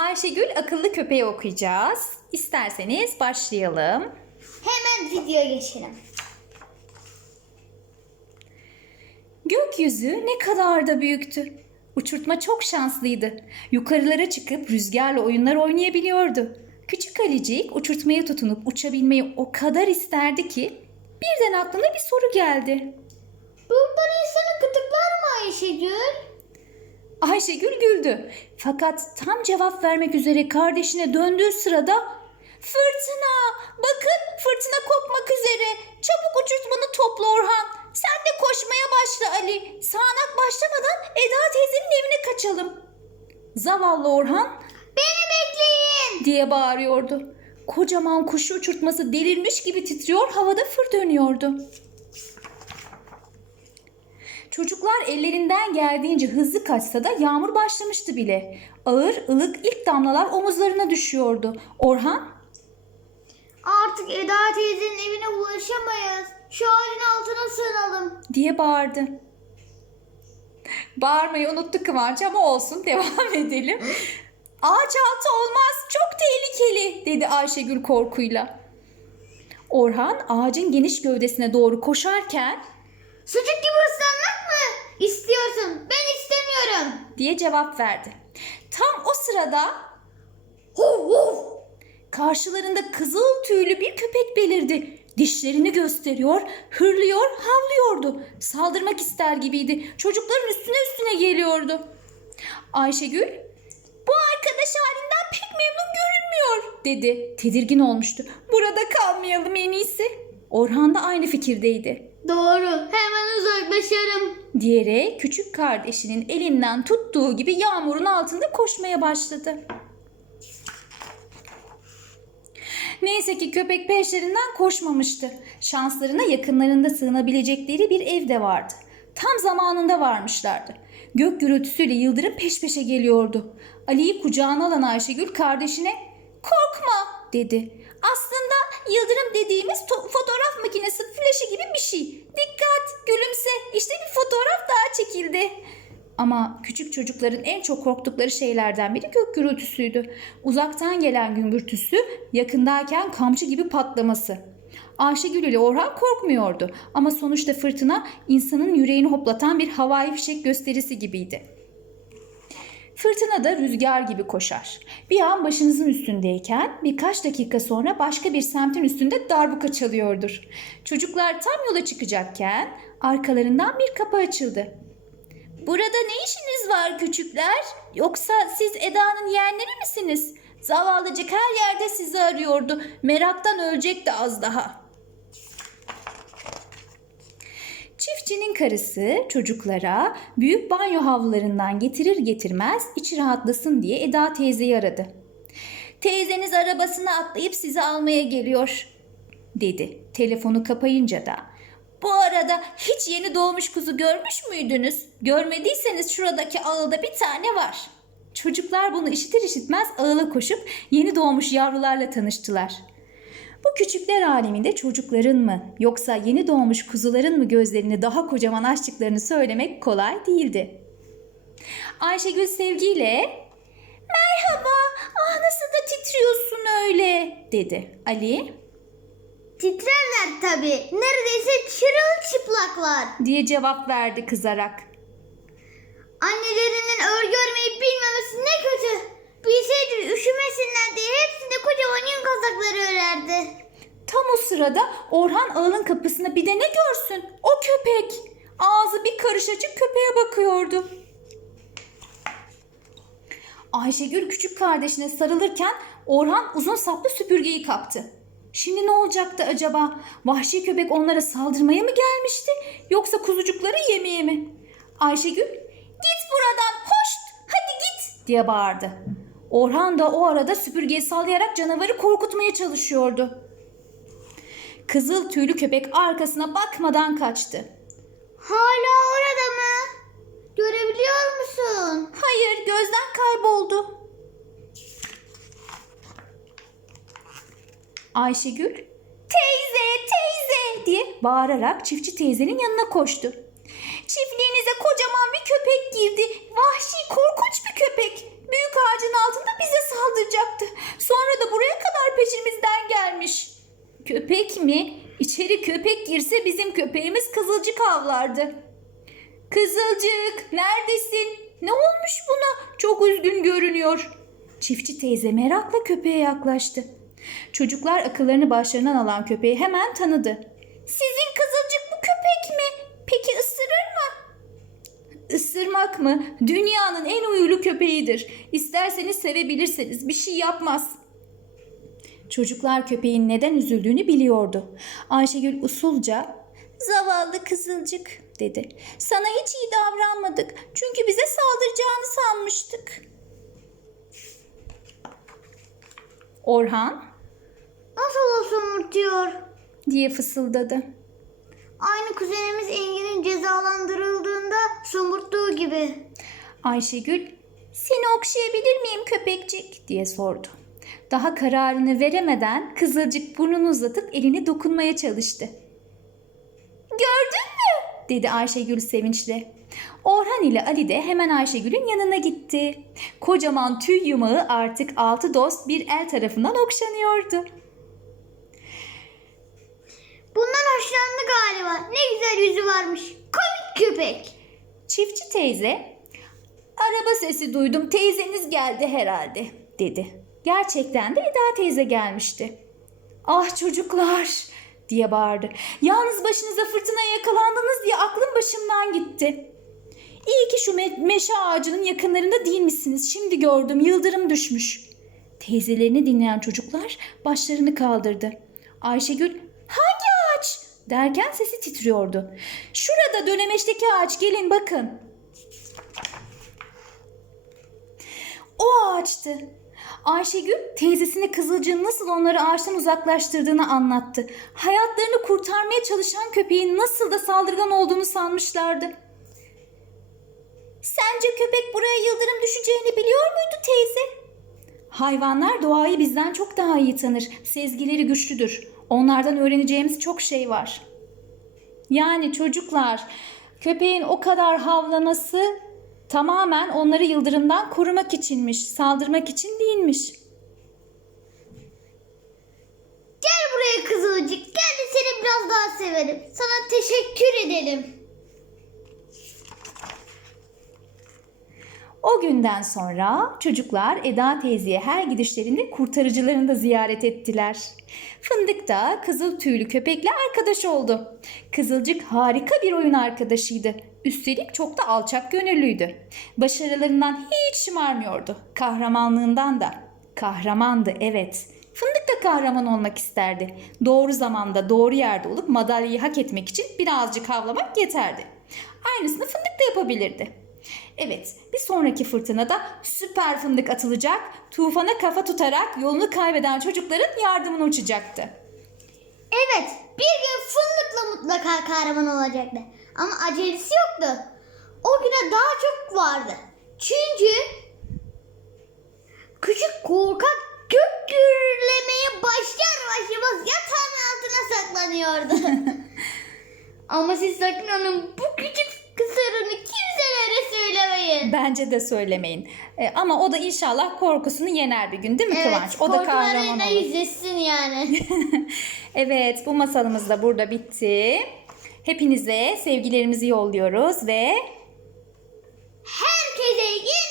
Ayşegül akıllı köpeği okuyacağız. İsterseniz başlayalım. Hemen videoya geçelim. Gökyüzü ne kadar da büyüktü. Uçurtma çok şanslıydı. Yukarılara çıkıp rüzgarla oyunlar oynayabiliyordu. Küçük Alicik uçurtmaya tutunup uçabilmeyi o kadar isterdi ki birden aklına bir soru geldi. Bulutlar insanı gıdıklar mı Ayşegül? Ayşegül güldü. Fakat tam cevap vermek üzere kardeşine döndüğü sırada Fırtına! Bakın fırtına kopmak üzere. Çabuk uçurtmanı topla Orhan. Sen de koşmaya başla Ali. Sağanak başlamadan Eda teyzenin evine kaçalım. Zavallı Orhan Beni bekleyin. diye bağırıyordu. Kocaman kuşu uçurtması delirmiş gibi titriyor, havada fır dönüyordu. Çocuklar ellerinden geldiğince hızlı kaçsa da yağmur başlamıştı bile. Ağır, ılık ilk damlalar omuzlarına düşüyordu. Orhan Artık Eda teyzenin evine ulaşamayız. Şu ağacın altına sığınalım. diye bağırdı. Bağırmayı unuttu Kıvanç ama olsun devam edelim. Ağaç altı olmaz çok tehlikeli dedi Ayşegül korkuyla. Orhan ağacın geniş gövdesine doğru koşarken Sucuk gibi ıslanmak? İstiyorsun. Ben istemiyorum. diye cevap verdi. Tam o sırada Huf huf. karşılarında kızıl tüylü bir köpek belirdi. Dişlerini gösteriyor, hırlıyor, havlıyordu. Saldırmak ister gibiydi. Çocukların üstüne üstüne geliyordu. Ayşegül, bu arkadaş halinden pek memnun görünmüyor dedi. Tedirgin olmuştu. Burada kalmayalım en iyisi. Orhan da aynı fikirdeydi. Doğru. Hemen uzaklaşırım. diyerek küçük kardeşinin elinden tuttuğu gibi yağmurun altında koşmaya başladı. Neyse ki köpek peşlerinden koşmamıştı. Şanslarına yakınlarında sığınabilecekleri bir ev de vardı. Tam zamanında varmışlardı. Gök gürültüsüyle Yıldırım peş peşe geliyordu. Ali'yi kucağına alan Ayşegül kardeşine "Korkma." dedi. Aslında Yıldırım dediğimiz to- fotoğraf makinesi flaşı gibi bir şey. Dikkat, gülümse. İşte bir fotoğraf daha çekildi. Ama küçük çocukların en çok korktukları şeylerden biri gök gürültüsüydü. Uzaktan gelen gümbürtüsü, yakındayken kamçı gibi patlaması. Ayşegül ile Orhan korkmuyordu ama sonuçta fırtına insanın yüreğini hoplatan bir havai fişek gösterisi gibiydi. Fırtına da rüzgar gibi koşar. Bir an başınızın üstündeyken birkaç dakika sonra başka bir semtin üstünde darbuka çalıyordur. Çocuklar tam yola çıkacakken arkalarından bir kapı açıldı. Burada ne işiniz var küçükler? Yoksa siz Eda'nın yeğenleri misiniz? Zavallıcık her yerde sizi arıyordu. Meraktan ölecekti az daha. Çiftçinin karısı çocuklara büyük banyo havlularından getirir getirmez içi rahatlasın diye Eda teyzeyi aradı. Teyzeniz arabasına atlayıp sizi almaya geliyor dedi. Telefonu kapayınca da bu arada hiç yeni doğmuş kuzu görmüş müydünüz? Görmediyseniz şuradaki ağılda bir tane var. Çocuklar bunu işitir işitmez ağıla koşup yeni doğmuş yavrularla tanıştılar. Bu küçükler aleminde çocukların mı yoksa yeni doğmuş kuzuların mı gözlerini daha kocaman açtıklarını söylemek kolay değildi. Ayşegül sevgiyle "Merhaba, ah nasıl da titriyorsun öyle." dedi. Ali Titrerler tabii. Neredeyse çırılçıplaklar. diye cevap verdi kızarak. Annelerinin örgü örmeyi bilmemesi ne kötü. Bilseydi üşümesinler diye hepsinde kocaman yün kazakları örerdi. Tam o sırada Orhan ağılın kapısına bir de ne görsün? O köpek. Ağzı bir karış açık köpeğe bakıyordu. Ayşegül küçük kardeşine sarılırken Orhan uzun saplı süpürgeyi kaptı. Şimdi ne olacaktı acaba? Vahşi köpek onlara saldırmaya mı gelmişti yoksa kuzucukları yemeye mi? Ayşegül git buradan hoşt hadi git diye bağırdı. Orhan da o arada süpürgeyi sallayarak canavarı korkutmaya çalışıyordu. Kızıl tüylü köpek arkasına bakmadan kaçtı. Hala orada mı? Görebiliyor musun? Hayır, gözden kayboldu. Ayşegül, teyze, teyze diye bağırarak çiftçi teyzenin yanına koştu. Çiftliğinize kocaman bir köpek girdi. Vahşi, korkunç bir köpek. Büyük ağacın altında bize saldıracaktı. Sonra da buraya kadar peşimizden gelmiş. Köpek mi? İçeri köpek girse bizim köpeğimiz kızılcık avlardı. Kızılcık neredesin? Ne olmuş buna? Çok üzgün görünüyor. Çiftçi teyze merakla köpeğe yaklaştı. Çocuklar akıllarını başlarından alan köpeği hemen tanıdı. Sizin kızılcık bu köpek mi? Peki ısırır mı? Isırmak mı? Dünyanın en uyulu köpeğidir. İsterseniz sevebilirseniz bir şey yapmaz. Çocuklar köpeğin neden üzüldüğünü biliyordu. Ayşegül usulca "Zavallı kızılcık." dedi. "Sana hiç iyi davranmadık. Çünkü bize saldıracağını sanmıştık." Orhan Nasıl olsa umurtuyor. diye fısıldadı. Aynı kuzenimiz Engin'in cezalandırıldığında somurttuğu gibi. Ayşegül, seni okşayabilir miyim köpekcik diye sordu. Daha kararını veremeden kızılcık burnunu uzatıp elini dokunmaya çalıştı. Gördün mü? dedi Ayşegül sevinçle. Orhan ile Ali de hemen Ayşegül'ün yanına gitti. Kocaman tüy yumağı artık altı dost bir el tarafından okşanıyordu. Bundan hoşlandı galiba. Ne güzel yüzü varmış. Komik köpek. Çiftçi teyze, araba sesi duydum teyzeniz geldi herhalde dedi. Gerçekten de Eda teyze gelmişti. Ah çocuklar diye bağırdı. Yalnız başınıza fırtınaya yakalandınız diye aklım başımdan gitti. İyi ki şu me- meşe ağacının yakınlarında değilmişsiniz. Şimdi gördüm yıldırım düşmüş. Teyzelerini dinleyen çocuklar başlarını kaldırdı. Ayşegül derken sesi titriyordu. Şurada dönemeçteki ağaç gelin bakın. O ağaçtı. Ayşegül teyzesine Kızılcık'ın nasıl onları ağaçtan uzaklaştırdığını anlattı. Hayatlarını kurtarmaya çalışan köpeğin nasıl da saldırgan olduğunu sanmışlardı. Sence köpek buraya yıldırım düşeceğini biliyor muydu teyze? Hayvanlar doğayı bizden çok daha iyi tanır. Sezgileri güçlüdür. Onlardan öğreneceğimiz çok şey var. Yani çocuklar, köpeğin o kadar havlaması tamamen onları yıldırımdan korumak içinmiş, saldırmak için değilmiş. Gel buraya kızılcık. Gel de seni biraz daha severim. Sana teşekkür ederim. O günden sonra çocuklar Eda teyzeye her gidişlerinde kurtarıcılarını da ziyaret ettiler. Fındık da kızıl tüylü köpekle arkadaş oldu. Kızılcık harika bir oyun arkadaşıydı. Üstelik çok da alçak gönüllüydü. Başarılarından hiç şımarmıyordu. Kahramanlığından da. Kahramandı evet. Fındık da kahraman olmak isterdi. Doğru zamanda doğru yerde olup madalyayı hak etmek için birazcık havlamak yeterdi. Aynısını fındık da yapabilirdi. Evet, bir sonraki fırtınada süper fındık atılacak, tufana kafa tutarak yolunu kaybeden çocukların yardımına uçacaktı. Evet, bir gün fındıkla mutlaka kahraman olacaktı. Ama acelesi yoktu. O güne daha çok vardı. Çünkü küçük korkak gök gürlemeye başlar başlamaz yatağın altına saklanıyordu. Ama siz sakın onun bu küçük söylemeyin. Bence de söylemeyin. E, ama o da inşallah korkusunu yener bir gün değil mi evet, Kıvanç? O da kahraman olur. yüzleşsin yani. evet bu masalımız da burada bitti. Hepinize sevgilerimizi yolluyoruz ve herkese iyi